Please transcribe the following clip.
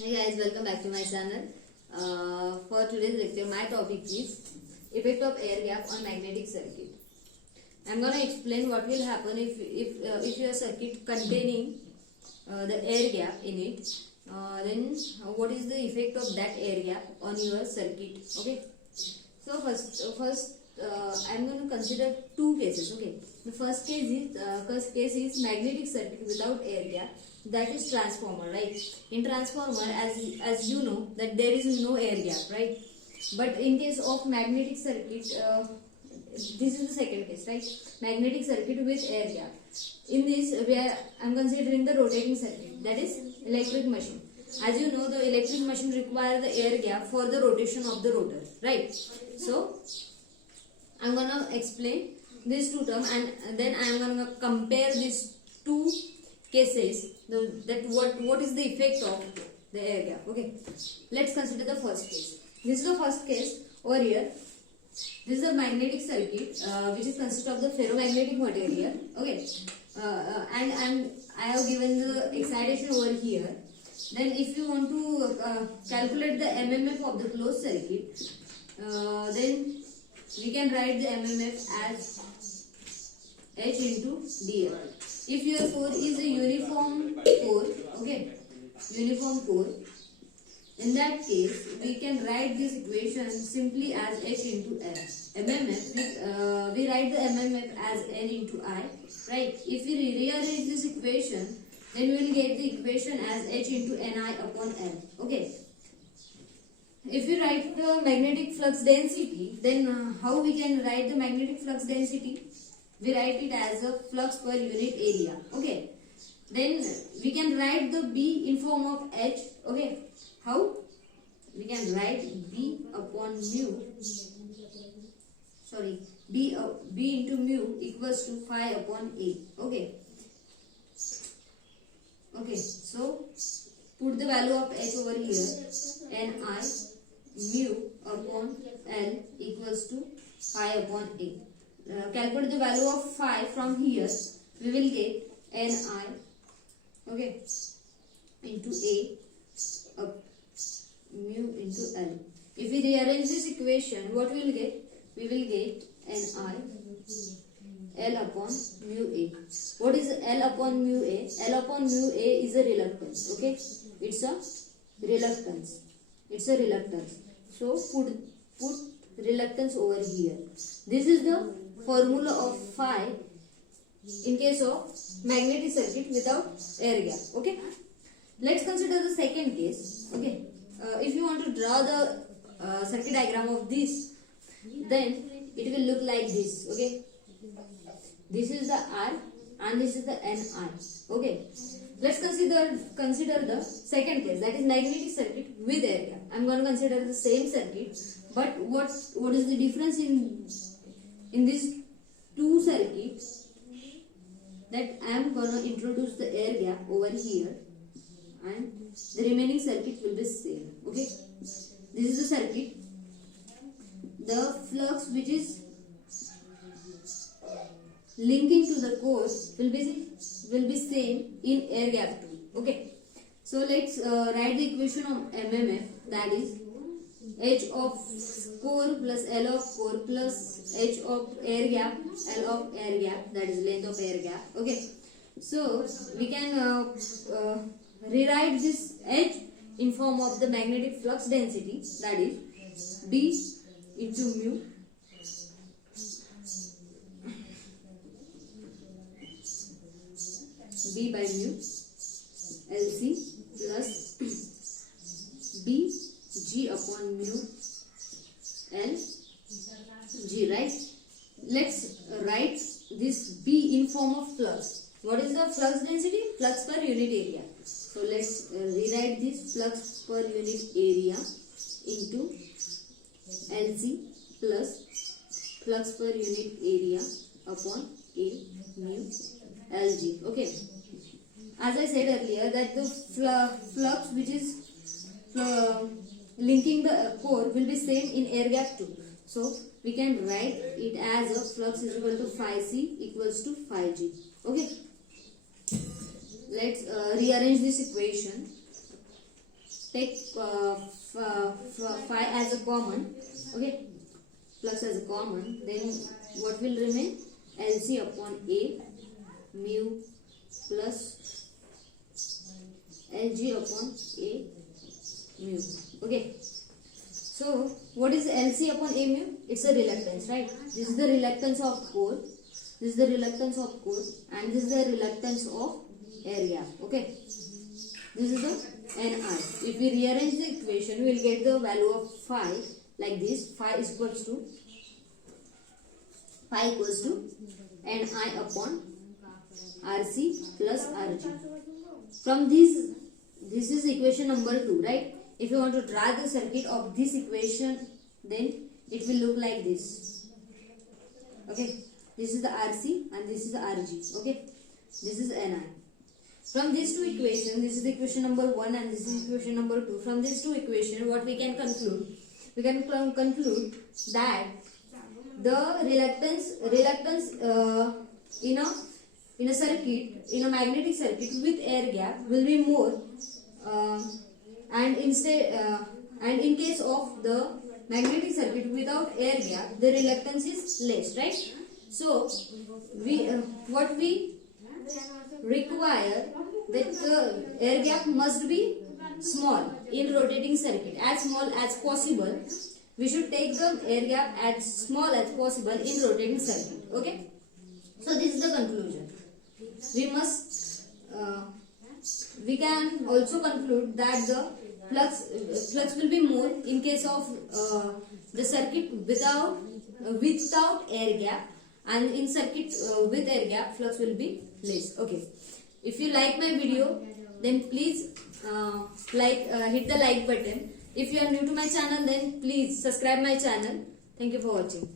Hey guys, welcome back to my channel. For today's lecture, my topic is effect of air gap on magnetic circuit. I'm gonna explain what will happen if your circuit containing the air gap in it. Then what is the effect of that air gap on your circuit? Okay. So first I'm going to consider two cases. Okay. The first case is magnetic circuit without air gap. That is transformer, right? In transformer, as you know, that there is no air gap, right? But in case of magnetic circuit, this is the second case, right? Magnetic circuit with air gap. In this, I'm considering the rotating circuit, that is electric machine. As you know, the electric machine requires the air gap for the rotation of the rotor, right? So I'm gonna explain these two terms, and then I'm gonna compare these two cases. That what is the effect of the air gap? Okay, let's consider the first case. This is the first case over here. This is the magnetic circuit, which is consist of the ferromagnetic material. Okay, and I have given the excitation over here. Then, if you want to calculate the MMF of the closed circuit, then we can write the MMF as H into dl. If your core is a uniform core, okay, uniform core, in that case, we can write this equation simply as H into L. MMF, we write the MMF as L into I, right? If we rearrange this equation, then we will get the equation as H into Ni upon L, okay? If we write the magnetic flux density, then how we can write the magnetic flux density? We write it as a flux per unit area, okay? Then we can write the B in form of H, okay? How? We can write B upon mu, B into mu equals to phi upon A, okay? Okay, so put the value of H over here, Ni mu upon L equals to phi upon A. Calculate the value of phi from here, we will get Ni, okay, into A up mu into L. If we rearrange this equation, what we will get? We will get Ni L upon mu A. What is L upon mu A? L upon mu A is a reluctance, okay? It's a reluctance. It's a reluctance. So put reluctance over here. This is the formula of phi in case of magnetic circuit without air gap, okay? Let's consider the second case, okay? If you want to draw the circuit diagram of this, then it will look like this, okay? This is the R and this is the Ni, okay? Let's consider the second case, that is magnetic circuit with air gap. I'm going to consider the same circuit, but what is the difference in these two circuits? That I am going to introduce the air gap over here, and the remaining circuit will be same, okay? This is the circuit. The flux which is linking to the core will be same in air gap too, okay? So let's write the equation of MMF, that is H of core plus L of core plus H of air gap, L of air gap, that is length of air gap, okay? So we can rewrite this H in form of the magnetic flux density, that is B into mu B by mu LC plus B G upon mu L G, right? Let's write this B in form of flux. What is the flux density? Flux per unit area. So let's rewrite this flux per unit area into LC plus flux per unit area upon A mu Lg, okay? As I said earlier, that the flux which is linking the core will be same in air gap too. So we can write it as a flux is equal to phi C equals to phi G, okay? Let's rearrange this equation. take phi as a common, okay, flux as a common, then what will remain? LC upon A mu plus Lg upon A mu. Okay, so what is LC upon A mu? It's a reluctance, right? This is the reluctance of core, this is the reluctance of core, and this is the reluctance of air gap. Okay, this is the Ni. If we rearrange the equation, we will get the value of phi like this. Phi is equals to Ni upon Rc plus Rg. From this is equation number 2, right? If you want to draw the circuit of this equation, then it will look like this. Okay, this is the Rc and this is the Rg. Okay, this is Ni. From these two equations, this is the equation number 1 and this is equation number 2. From these two equations, what we can conclude? We can conclude that the reluctance in a circuit, in a magnetic circuit with air gap will be more, and in case of the magnetic circuit without air gap, the reluctance is less, right? So what we require, that the air gap must be small in rotating circuit, as small as possible. We should take the air gap as small as possible in rotating circuit. Okay, so this is the conclusion. We can also conclude that the flux will be more in case of the circuit without air gap, and in circuit with air gap, flux will be less. Okay, if you like my video, then please hit the like button. If you are new to my channel, then please subscribe my channel. Thank you for watching.